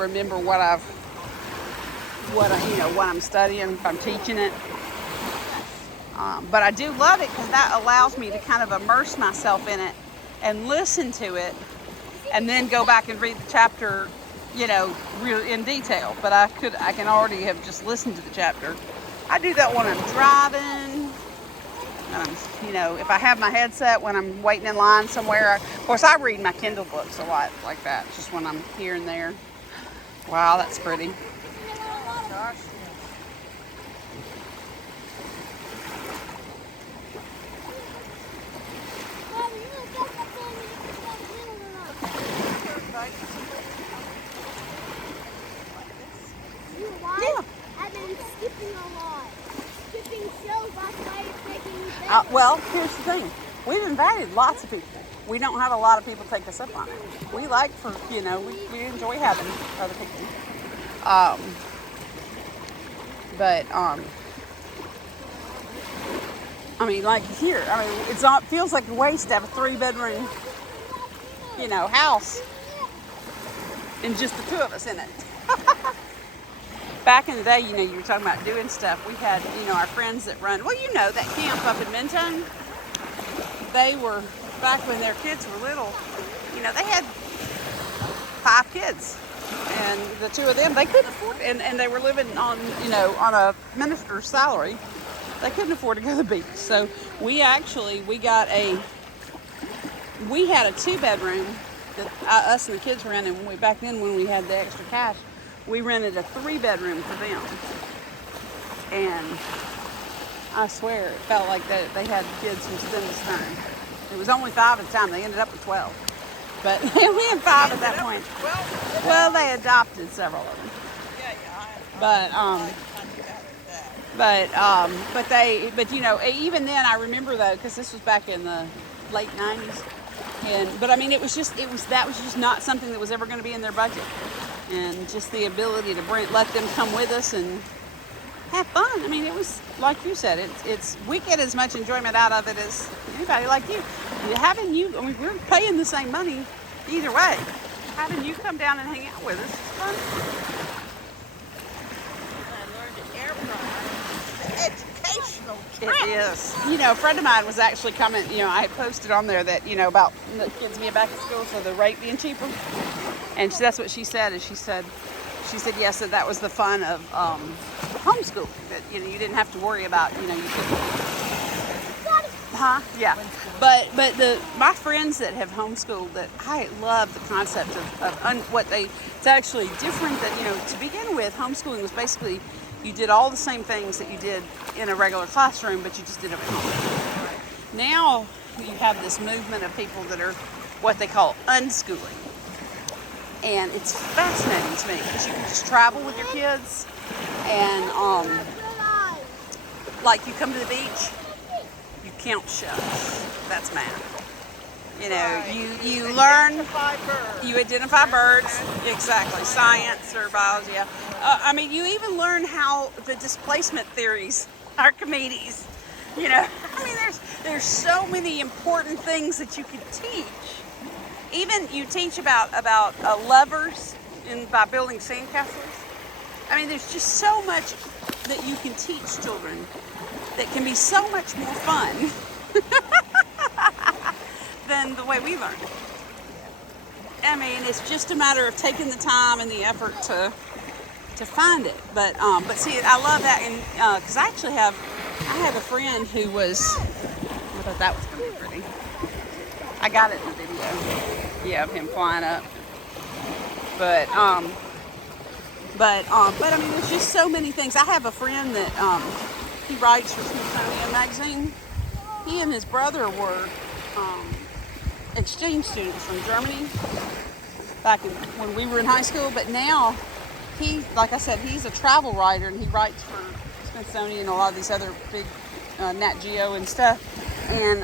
remember what I'm studying, if I'm teaching it. But I do love it because that allows me to kind of immerse myself in it and listen to it, and then go back and read the chapter, real in detail. But I can already have just listened to the chapter. I do that when I'm driving. If I have my headset when I'm waiting in line somewhere. Of course, I read my Kindle books a lot like that, just when I'm here and there. Wow, that's pretty. Oh gosh. Yeah. I've been skipping a lot. Skipping shows, that's why it's making me better. Well, here's the thing. We've invited lots of people. We don't have a lot of people take us up on it. We like we enjoy having other people. Like here, it feels like a waste to have a 3-bedroom, house and just the 2 of us in it. Back in the day, you were talking about doing stuff. We had, our friends that run, that camp up in Minton. They were, back when their kids were little, they had 5 kids. And the 2 of them, they couldn't afford it. And they were living on a minister's salary. They couldn't afford to go to the beach. So we had a 2-bedroom that us and the kids were in. And back then when we had the extra cash, we rented a 3-bedroom for them. And I swear it felt like that they had kids from stem to stern. It was only 5 at the time. They ended up with 12. But we had 5 at that point. Well, they adopted several of them. Even then I remember though, because this was back in the late 90s. That was just not something that was ever going to be in their budget. And just the ability to let them come with us and have fun. It was like you said. We get as much enjoyment out of it as anybody like you. We're paying the same money either way. Having you come down and hang out with us is fun. I learned an educational trip. It is. A friend of mine was actually commenting. I posted on there that about the kids being back at school, so the rate being cheaper. And that's what she said. She said yes, that was the fun of homeschool. That you didn't have to worry about you couldn't. Yeah. But my friends that have homeschooled, that I love the concept of it's actually different than to begin with. Homeschooling was basically you did all the same things that you did in a regular classroom, but you just did it at home. Now you have this movement of people that are what they call unschooling. And it's fascinating to me because you can just travel with your kids and like you come to the beach, you count shells. That's math. You learn, you identify birds, exactly, science or biology. Yeah. You even learn how the displacement theories, Archimedes, there's so many important things that you could teach. Even you teach about levers by building sandcastles. There's just so much that you can teach children that can be so much more fun than the way we learned it. It's just a matter of taking the time and the effort to find it. But see, I love that, and because I have a friend who was. I thought that was going to be pretty. I got it in the video. Yeah, of him flying up. But there's just so many things. I have a friend that he writes for Smithsonian Magazine. He and his brother were exchange students from Germany back when we were in high school. But now like I said, he's a travel writer and he writes for Smithsonian and a lot of these other big Nat Geo and stuff. And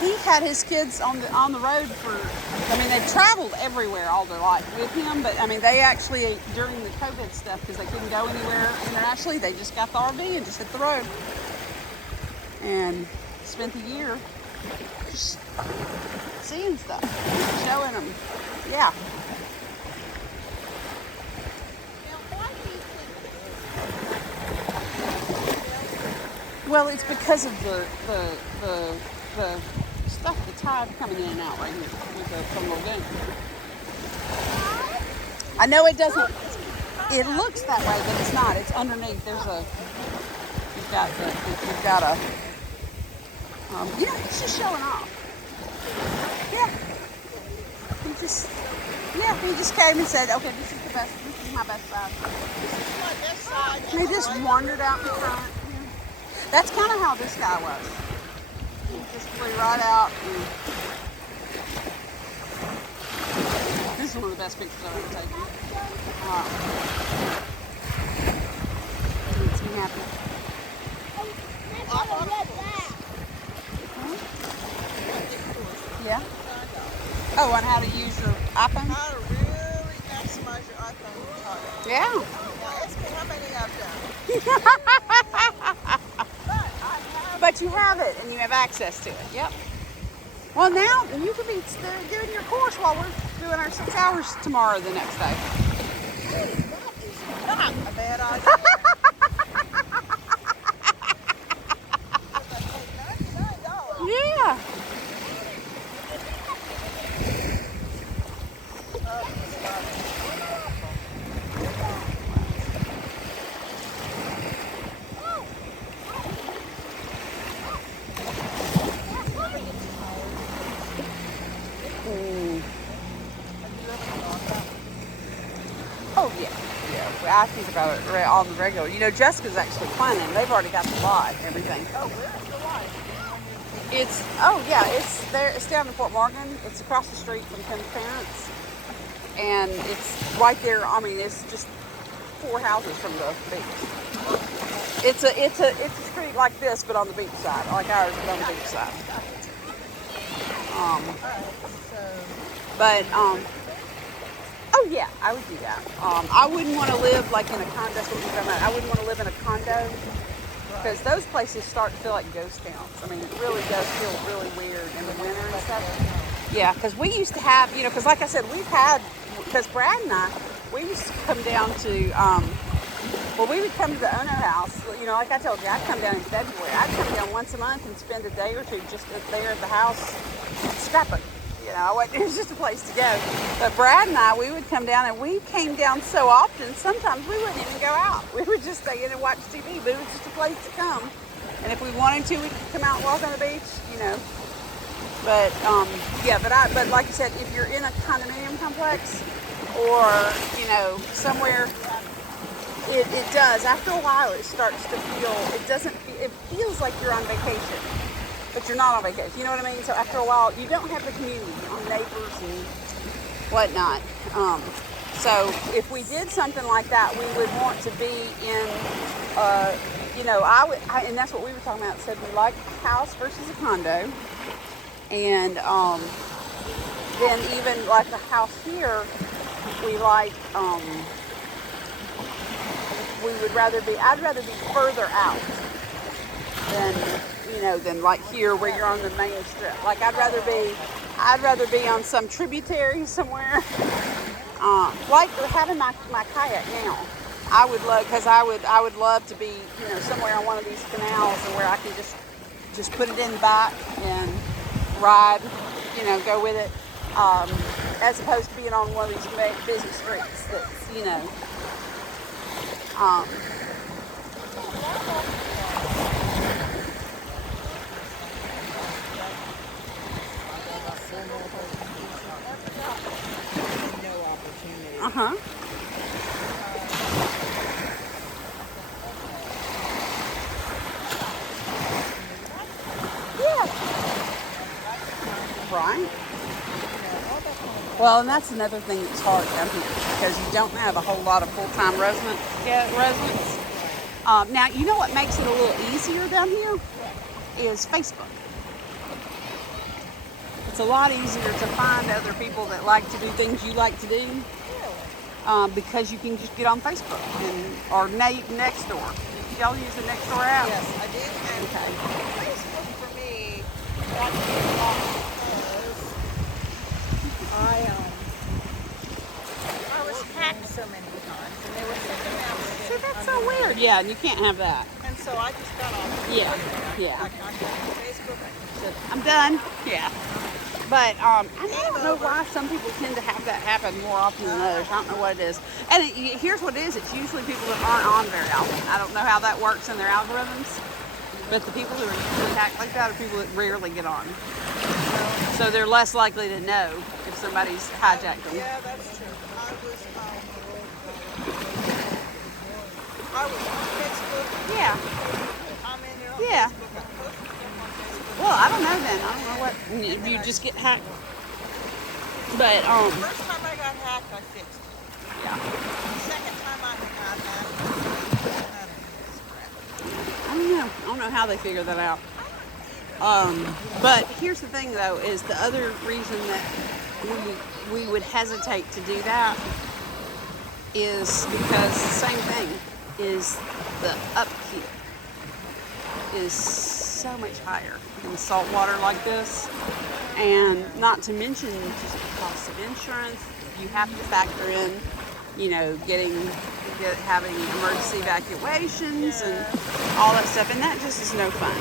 he had his kids on the road they traveled everywhere all their life with him, but they actually, during the COVID stuff, because they couldn't go anywhere internationally, they just got the RV and just hit the road and spent the year Just seeing stuff, showing them. Yeah. Now, why do you think Well, it's because of the stuff, the tide coming in and out right here from Lagoon. I know it doesn't. It looks that way, but it's not. It's underneath. There's a. You've got a. It's just showing off. Yeah. He just came and said, okay, this is my best side. my best side? And he just wandered out in front. Yeah. That's kind of how this guy was. He just flew right out. And this is one of the best pictures I've ever taken. Makes me happy. Yeah. Oh, on how to use your iPhone? How to really maximize your iPhone time. Yeah. Now, ask me how many I've done. But I have. But you have it and you have access to it. Yep. Well, now you could be doing your course while we're doing our 6 hours tomorrow the next day. Hey, that is not a bad idea. $99. Yeah. Oh yeah. I think about it on the regular. Jessica's actually planning. They've already got the lot and everything. Oh, where's the light? It's there. It's down in Fort Morgan. It's across the street from Tim's parents, and it's right there. I mean, it's just 4 houses from the beach. It's a street like this, but on the beach side, like ours, but on the beach side. But oh yeah, I would do that. I wouldn't want to live like in a condo. That's what we're talking about. I wouldn't want to live in a condo because those places start to feel like ghost towns. I mean, it really does feel really weird in the winter and stuff. Yeah, because we used to have, because like I said, because Brad and I, we used to come down to, we would come to the Ono house. Like I told you, I'd come down in February. I'd come down once a month and spend a day or two just there at the house scrapping. It was just a place to go. But Brad and I, we would come down, and we came down so often, sometimes we wouldn't even go out. We would just stay in and watch TV, but it was just a place to come. And if we wanted to, we could come out and walk on the beach, But, but like I said, if you're in a condominium complex or, somewhere, it does. After a while, it starts to feel, it feels like you're on vacation. But you're not on vacation, you know what I mean? So after a while, you don't have the community, neighbors and whatnot. So if we did something like that, we would want to be in, and that's what we were talking about. Said we like a house versus a condo, and then even like a house here, we like. I'd rather be further out than like here where you're on the main strip. Like I'd rather be on some tributary somewhere. Like having my kayak now. I would love to be, somewhere on one of these canals and where I can just put it in the back and ride, go with it. As opposed to being on one of these busy streets that's, Uh-huh. Yeah. Right. Well, and that's another thing that's hard down here because you don't have a whole lot of full-time residents. Now, you know what makes it a little easier down here is Facebook. It's a lot easier to find other people that like to do things you like to do because you can just get on Facebook or Nextdoor. Y'all use the Nextdoor app? Yes, I do. And Okay. Facebook for me got to get off because I was hacked so many times, and they were sending out See, shit that's under so my weird. name. Yeah, and you can't have that. And so I just got off. Yeah, yeah. Like I got on Facebook. I'm done. Yeah. But I don't know why some people tend to have that happen more often than others. I don't know what it is. And here's what it is. It's usually people that aren't on very often. I don't know how that works in their algorithms. But the people who are usually hacked like that are people that rarely get on. So they're less likely to know if somebody's hijacked them. Yeah, that's true. I was on Facebook. Yeah. I'm in there on Yeah. Facebook. I posted them on Facebook. Well, I don't know then. I don't know what you just get hacked. But The first time I got hacked, I fixed it. yeah. The second time I got hacked, I I don't know how they figure that out. But here's the thing, though, is the other reason that we would hesitate to do that is because the same thing is the upkeep is so much higher in salt water like this, and not to mention just the cost of insurance. You have to factor in, having emergency evacuations and all that stuff, and that just is no fun.